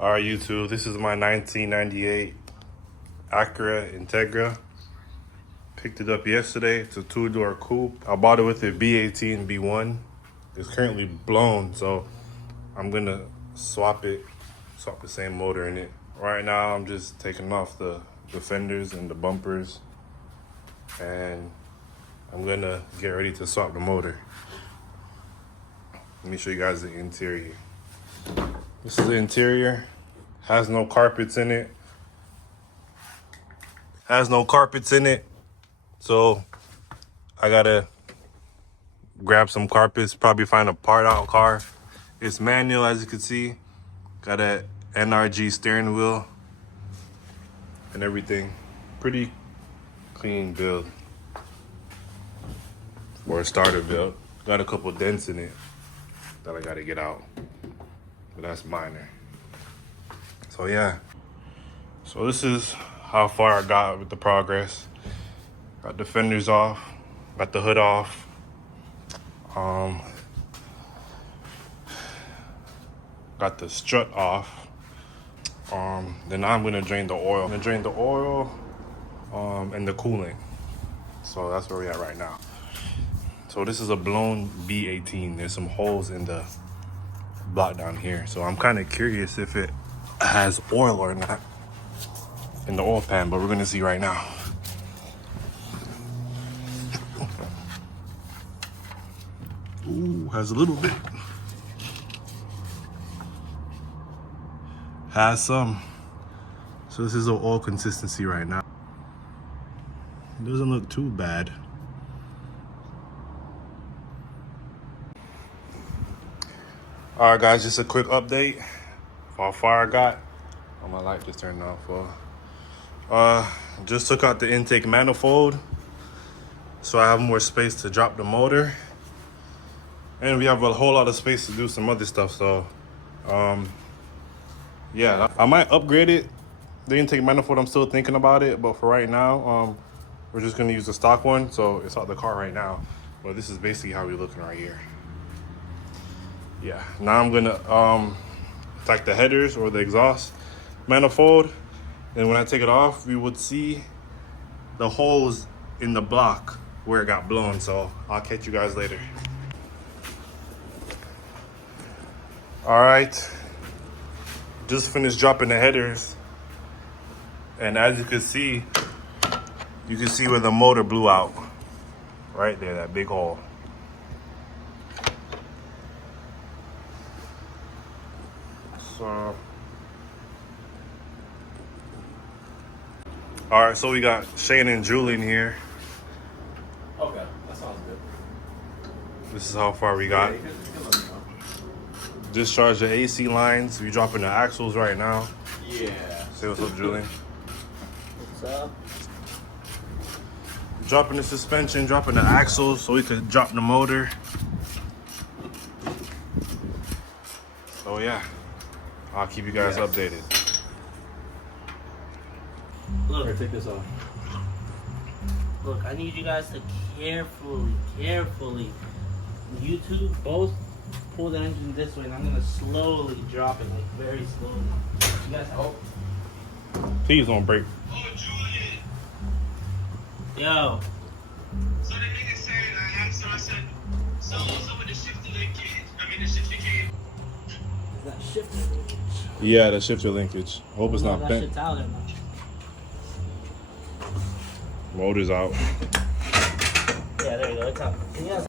Alright YouTube, this is my 1998 Acura Integra. Picked it up yesterday. It's a 2-door coupe. I bought it with a B18 B1. It's currently blown, so I'm gonna swap the same motor in it. Right now I'm just taking off the fenders and the bumpers, and I'm gonna get ready to swap the motor. Let me show you guys the interior. This is the interior. Has no carpets in it. So I gotta grab some carpets, probably find a part out car. It's manual, as you can see. Got a NRG steering wheel and everything. Pretty clean build for a starter build. Got a couple dents in it that I gotta get out, but that's minor. So yeah, so this is how far I got with the progress. Got the fenders off, got the hood off. Got the strut off. Then now I'm gonna drain the oil. I'm gonna drain the oil and the coolant. So that's where we're at right now. So this is a blown B18. There's some holes in the block down here. So I'm kind of curious if it has oil or not in the oil pan, but we're gonna see right now. Ooh, has a little bit. Has some. So this is the oil consistency right now. It doesn't look too bad. All right, guys, just a quick update. How far I got. Oh, my light just turned off. Just took out the intake manifold, so I have more space to drop the motor, and we have a whole lot of space to do some other stuff. So, yeah, I might upgrade it. The intake manifold, I'm still thinking about it, but for right now, we're just gonna use the stock one. So it's out the car right now, but this is basically how we're looking right here. Yeah, now I'm gonna attack the headers or the exhaust manifold, and when I take it off, we would see the holes in the block where it got blown. So I'll catch you guys later. All right, just finished dropping the headers, and as you can see where the motor blew out right there, that big hole. So, all right, so we got Shane and Julian here. Okay, that sounds good. This is how far we got. Discharge the AC lines. We dropping the axles right now. Yeah. Say what's up, Julian. What's up? Dropping the suspension, dropping the axles so we could drop the motor. So yeah, I'll keep you guys updated. Look, Here, take this off. look, I need you guys to carefully, YouTube, both pull the engine this way, and I'm gonna slowly drop it, like very slowly. You guys help? Please don't break. Oh, Julian. Yo. So the nigga said, I asked him, I said, so with the shifter linkage, the shifter cage. Is that shifter linkage? Yeah, the shifter linkage. Hope it's No, not that bent. shit's out there now. Motor's out. Yeah, there you go, it's out. Can you guys